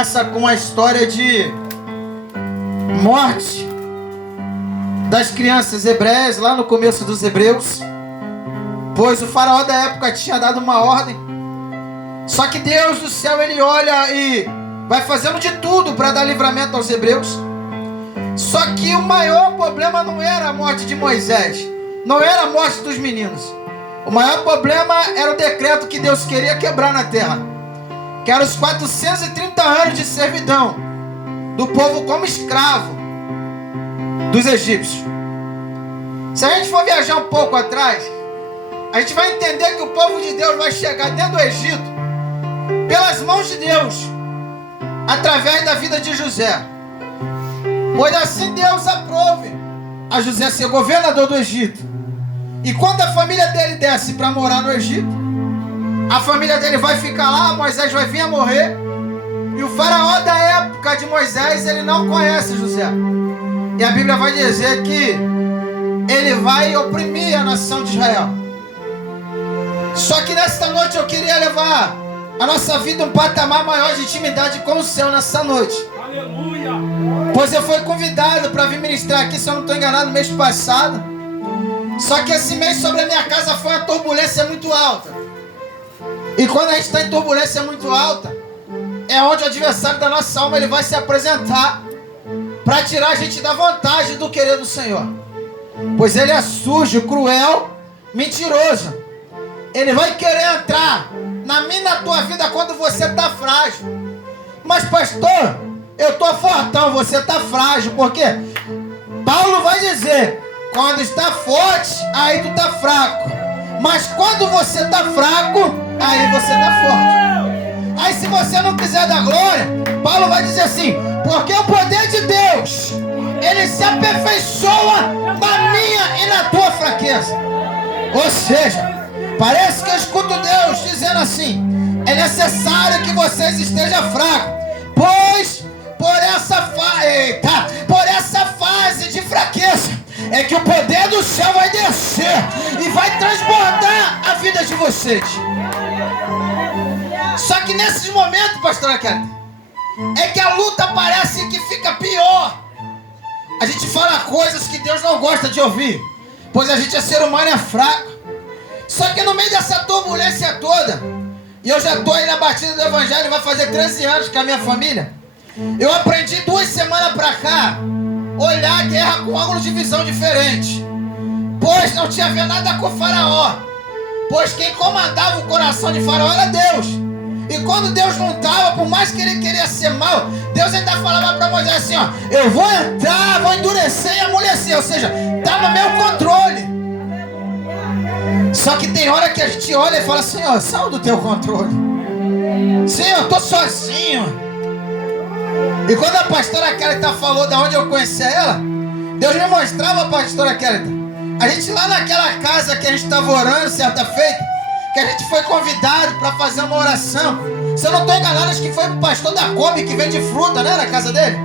Começa com a história de morte das crianças hebreias, lá no começo dos Hebreus, pois o faraó da época tinha dado uma ordem. Só que Deus do céu, ele olha e vai fazendo de tudo para dar livramento aos hebreus. Só que o maior problema não era a morte de Moisés, não era a morte dos meninos. O maior problema era o decreto que Deus queria quebrar na terra, que eram os 430 anos de servidão do povo como escravo dos egípcios. Se a gente for viajar um pouco atrás, a gente vai entender que o povo de Deus vai chegar dentro do Egito pelas mãos de Deus, através da vida de José. Pois assim Deus aprove a José ser governador do Egito. E quando a família dele desce para morar no Egito, a família dele vai ficar lá, Moisés vai vir a morrer. E o faraó da época de Moisés, ele não conhece José. E a Bíblia vai dizer que ele vai oprimir a nação de Israel. Só que nesta noite eu queria levar a nossa vida um patamar maior de intimidade com o céu nessa noite. Aleluia! Pois eu fui convidado para vir ministrar aqui, se eu não estou enganado, no mês passado. Só que esse mês sobre a minha casa foi uma turbulência muito alta. E quando a gente está em turbulência muito alta, é onde o adversário da nossa alma ele vai se apresentar para tirar a gente da vantagem do querer do Senhor. Pois ele é sujo, cruel, mentiroso. Ele vai querer entrar na minha e na tua vida quando você está frágil. Mas pastor, eu estou fortão, você está frágil. Por quê? Paulo vai dizer, quando está forte, aí tu está fraco. Mas quando você está fraco, aí você está forte. Aí se você não quiser dar glória, Paulo vai dizer assim, porque o poder de Deus, ele se aperfeiçoa na minha e na tua fraqueza. Ou seja, parece que eu escuto Deus dizendo assim, é necessário que vocês estejam fracos, pois por essa fase de fraqueza é que o poder do céu vai descer e vai transbordar a vida de vocês. Só que nesses momentos, pastora Kelly, é que a luta parece que fica pior. A gente fala coisas que Deus não gosta de ouvir, pois a gente é ser humano, é fraco. Só que no meio dessa turbulência toda, e eu já estou aí na batida do evangelho, vai fazer 13 anos com a minha família, eu aprendi 2 semanas pra cá olhar a guerra com ângulo de visão diferente. Pois não tinha a ver nada com o faraó, pois quem comandava o coração de faraó era Deus. E quando Deus não estava, por mais que ele queria ser mal, Deus ainda falava para Moisés assim, ó, eu vou entrar, vou endurecer e amolecer. Ou seja, está no meu controle. Só que tem hora que a gente olha e fala, Senhor, sai do teu controle. Senhor, eu estou sozinho. E quando a pastora Kelly falou de onde eu conheci ela, Deus me mostrava a pastora Kelly. A gente lá naquela casa que a gente estava orando certa feita, que a gente foi convidado para fazer uma oração. Se eu não estou enganado, acho que foi o pastor da Kombi que vende fruta, né? Na casa dele.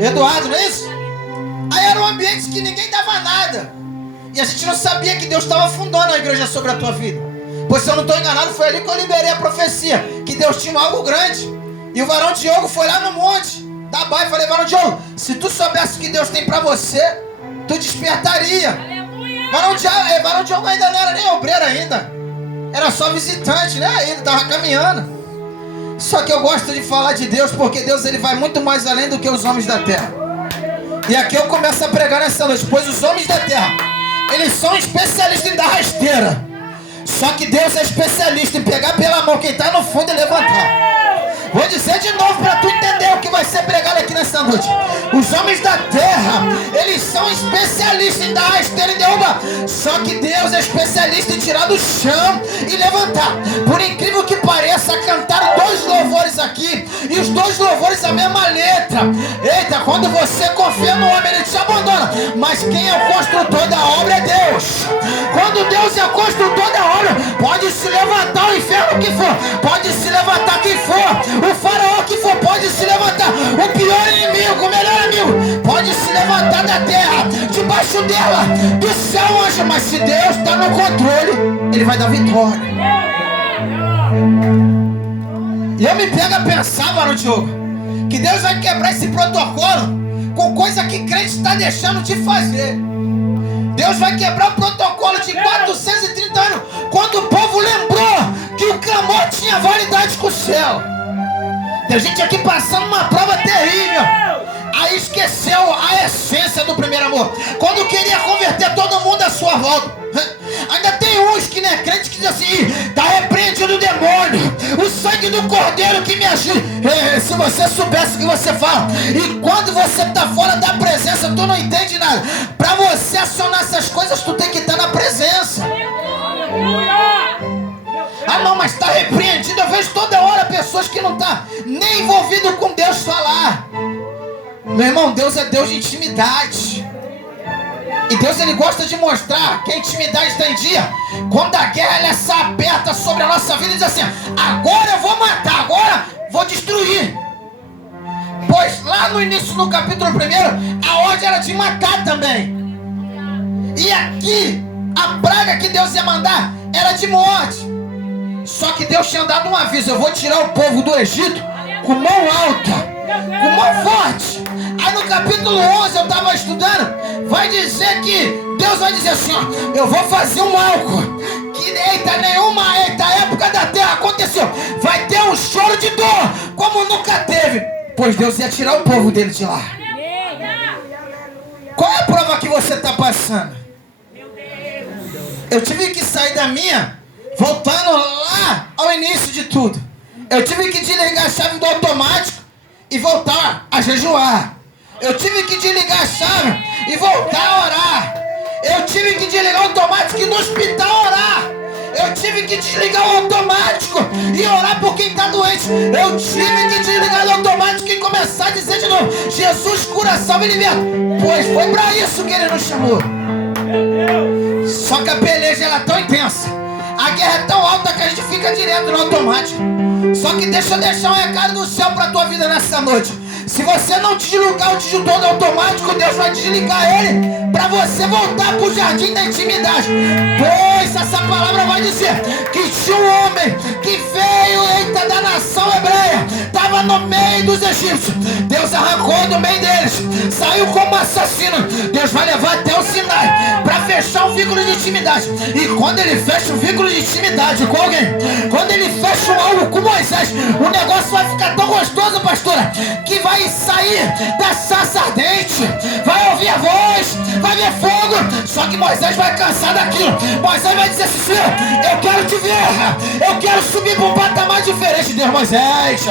Eduardo, não é isso? Aí era um ambiente que ninguém dava nada. E a gente não sabia que Deus estava fundando a igreja sobre a tua vida. Pois se eu não estou enganado, foi ali que eu liberei a profecia, que Deus tinha algo grande. E o varão Diogo foi lá no monte da Baia e falei, varão Diogo, se tu soubesse o que Deus tem para você, tu despertaria. Varão Diogo ainda não era nem obreiro ainda. Era só visitante, né? Ainda estava caminhando. Só que eu gosto de falar de Deus, porque Deus ele vai muito mais além do que os homens da terra. E aqui eu começo a pregar nessa noite, pois os homens da terra, eles são especialistas em dar rasteira. Só que Deus é especialista em pegar pela mão quem está no fundo e levantar. Vou dizer de novo para tu entender o que vai ser pregado aqui nessa noite. Os homens da terra, eles são especialistas em dar rasteira e derrubar. Só que Deus é especialista em tirar do chão e levantar. Por incrível que pareça, cantaram 2 louvores aqui, e os 2 louvores a mesma letra. Eita, quando você confia no homem, ele te abandona. Mas quem é o construtor da obra é Deus. Quando Deus é o construtor da obra, pode se levantar o inferno que for, pode se levantar quem for, o faraó que for, pode se levantar, o pior inimigo, o melhor amigo, pode se levantar da terra, debaixo dela, do céu, anjo. Mas se Deus está no controle, ele vai dar vitória. E eu me pego a pensar, varão Diogo, que Deus vai quebrar esse protocolo com coisa que crente está deixando de fazer. Deus vai quebrar o protocolo de 430 anos, quando o povo lembrou que o clamor tinha validade com o céu. Tem gente aqui passando uma prova terrível, aí esqueceu a essência do primeiro amor, quando queria converter todo mundo à sua volta. Ainda tem uns que não é crente que diz assim: está repreendido o demônio, o sangue do cordeiro que me ajuda. Se você soubesse o que você fala, e quando você está fora da presença, tu não entende nada. Para você acionar essas coisas, tu tem que estar na presença. Ah não, mas está repreendido. Eu vejo toda hora pessoas que não estão nem envolvidas com Deus falar. Meu irmão, Deus é Deus de intimidade. E Deus, ele gosta de mostrar que a intimidade está em dia quando a guerra ela se aperta sobre a nossa vida e diz assim: agora eu vou matar, agora vou destruir. Pois lá no início do capítulo 1, a ordem era de matar também. E aqui, a praga que Deus ia mandar era de morte. Só que Deus tinha dado um aviso: eu vou tirar o povo do Egito com mão alta, com mão forte. Aí no capítulo 11 eu estava estudando, vai dizer que Deus vai dizer assim: ó, eu vou fazer um álcool que nenhuma época da terra aconteceu. Vai ter um choro de dor como nunca teve, pois Deus ia tirar o povo dele de lá. Qual é a prova que você está passando? Eu tive que sair da minha, voltando lá ao início de tudo. Eu tive que desligar a chave do automático e voltar a jejuar. Eu tive que desligar a chave e voltar a orar. Eu tive que desligar o automático e no hospital orar. Eu tive que desligar o automático e orar por quem está doente. Eu tive que desligar o automático e começar a dizer de novo: Jesus cura, salva e liberta. Pois foi para isso que ele nos chamou. Só que a peleja ela é tão intensa, a guerra é tão alta que a gente fica direto no automático. Só que deixa eu deixar um recado do céu para a tua vida nessa noite. Se você não desligar o disjuntor do automático, Deus vai desligar ele para você voltar para o jardim da intimidade. Pois essa palavra vai dizer que tinha um homem que veio da nação hebreia, estava no meio dos egípcios. Deus arrancou do meio deles, saiu como assassino. Deus vai levar até o Sinai para fechar um vínculo de intimidade. E quando ele fecha um vínculo de intimidade com alguém, quando ele fecha algo com Moisés, o negócio vai ficar tão gostoso, pastora, que vai sair da sarça ardente, vai ouvir a voz, vai ver fogo. Só que Moisés vai cansar daquilo. Moisés vai dizer assim: eu quero te ver, eu quero subir para um patamar diferente. Deus: Moisés,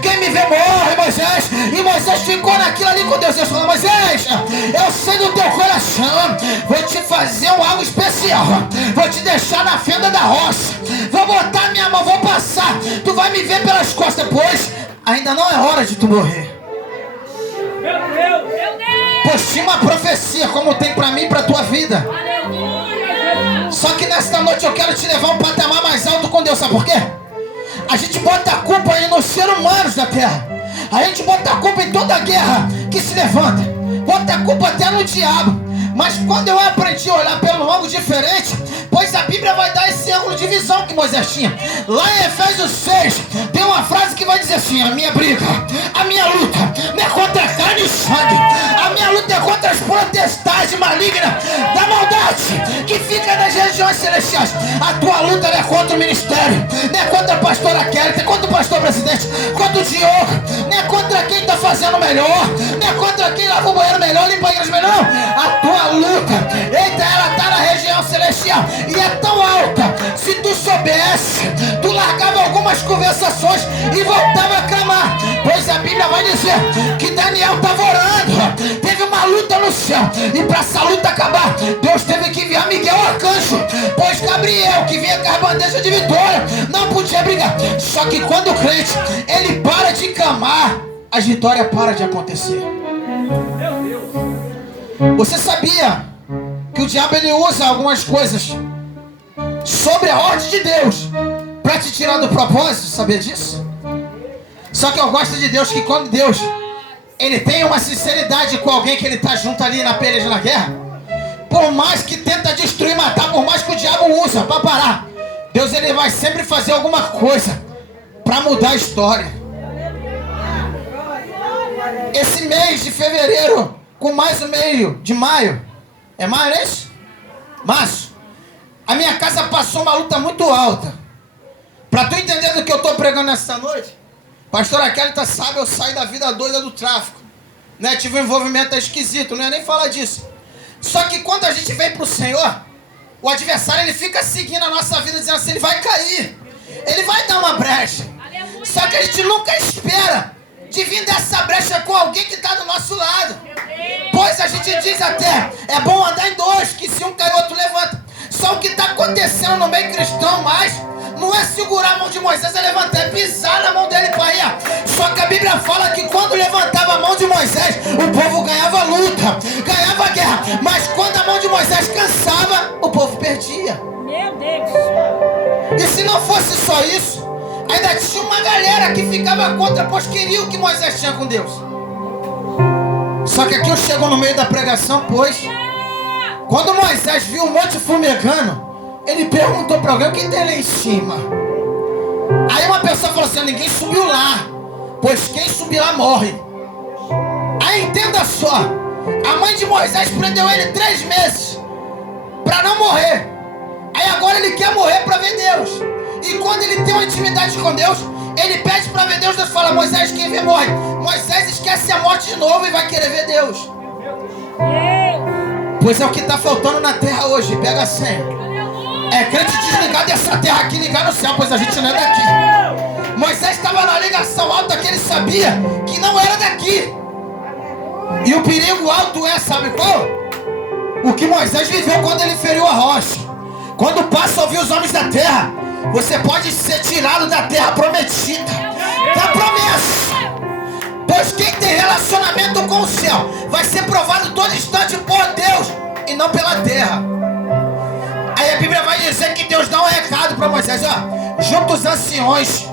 quem me vê morre, Moisés. E Moisés ficou naquilo ali com Deus. Deus falou: Moisés, eu sei do teu coração, vou te fazer algo especial, vou te deixar na fenda da rocha, vou botar minha mão, vou passar, tu vai me ver pelas costas, pois ainda não é hora de tu morrer. Pois tinha uma profecia como tem pra mim e pra tua vida. Só que nesta noite eu quero te levar um patamar mais alto com Deus. Sabe por quê? A gente bota a culpa aí nos seres humanos da terra. A gente bota a culpa em toda a guerra que se levanta. Bota a culpa até no diabo. Mas quando eu aprendi a olhar pelo ângulo diferente, pois a Bíblia vai dar esse ângulo de visão que Moisés tinha. Lá em Efésios 6, tem uma frase que vai dizer assim: a minha briga, a minha luta não é contra a carne e sangue. A minha luta é contra as potestades malignas da maldade que fica nas regiões celestiais. A tua luta não é contra o ministério, não é contra a pastora Kelly, não é contra o pastor presidente, contra o Diogo, não é contra quem está fazendo melhor, não é contra quem lava o banheiro melhor, limpa a igreja melhor, não. A tua luta, eita, ela está na região celestial e é tão alta. Se tu soubesse, tu largava algumas conversações e voltava a clamar. Pois a Bíblia vai dizer que Daniel estava orando, teve uma luta no céu, e para essa luta acabar, Deus teve que enviar Miguel arcanjo, pois Gabriel, que vinha com a bandeja de vitória, não podia brigar. Só que quando o crente ele para de clamar, as vitórias param de acontecer. Você sabia que o diabo ele usa algumas coisas sobre a ordem de Deus para te tirar do propósito? Sabia disso? Só que eu gosto de Deus que quando Deus ele tem uma sinceridade com alguém que ele está junto ali na peleja, na guerra, por mais que tenta destruir, matar, por mais que o diabo usa para parar, Deus ele vai sempre fazer alguma coisa para mudar a história. esse mês de fevereiro, com mais um meio de maio, é maio, não é isso? Março. A minha casa passou uma luta muito alta. Pra tu entender do que eu tô pregando nessa noite, pastora Kelly sabe, eu saí da vida doida do tráfico, né? Tive um envolvimento esquisito, não ia nem falar disso. Só que quando a gente vem pro Senhor, o adversário ele fica seguindo a nossa vida, dizendo assim, ele vai cair, ele vai dar uma brecha. Só que a gente nunca espera de vir dessa brecha com alguém que está do nosso lado. Pois a gente diz até, é bom andar em dois, que se um cai, o outro levanta. Só o que está acontecendo no meio cristão mais, não é segurar a mão de Moisés e levantar, é pisar na mão dele para ir. Só que a Bíblia fala que quando levantava a mão de Moisés, o povo ganhava luta, ganhava guerra. Mas quando a mão de Moisés cansava, o povo perdia. Meu Deus! E se não fosse só isso, ainda tinha uma galera que ficava contra, pois queria o que Moisés tinha com Deus. Só que aqui eu chego no meio da pregação, pois quando Moisés viu um monte fumegando, ele perguntou para alguém, o que tem lá em cima? Aí uma pessoa falou assim, ninguém subiu lá, pois quem subir lá morre. Aí entenda só, a mãe de Moisés prendeu ele 3 meses para não morrer. Aí agora ele quer morrer para ver Deus. E quando ele tem uma intimidade com Deus, ele pede para ver Deus. Deus fala, Moisés, quem vê morre. Moisés esquece a morte de novo e vai querer ver Deus. Pois é o que está faltando na terra hoje. Pega a senha. É crente desligar dessa terra aqui, ligar no céu, pois a gente não é daqui. Moisés estava na ligação alta que ele sabia que não era daqui. E o perigo alto é, sabe qual? O que Moisés viveu quando ele feriu a rocha. Quando passa a ouvir os homens da terra, você pode ser tirado da terra prometida, da promessa. Pois quem tem relacionamento com o céu vai ser provado todo instante por Deus e não pela terra. Aí a Bíblia vai dizer que Deus dá um recado para Moisés, ó, junta os anciões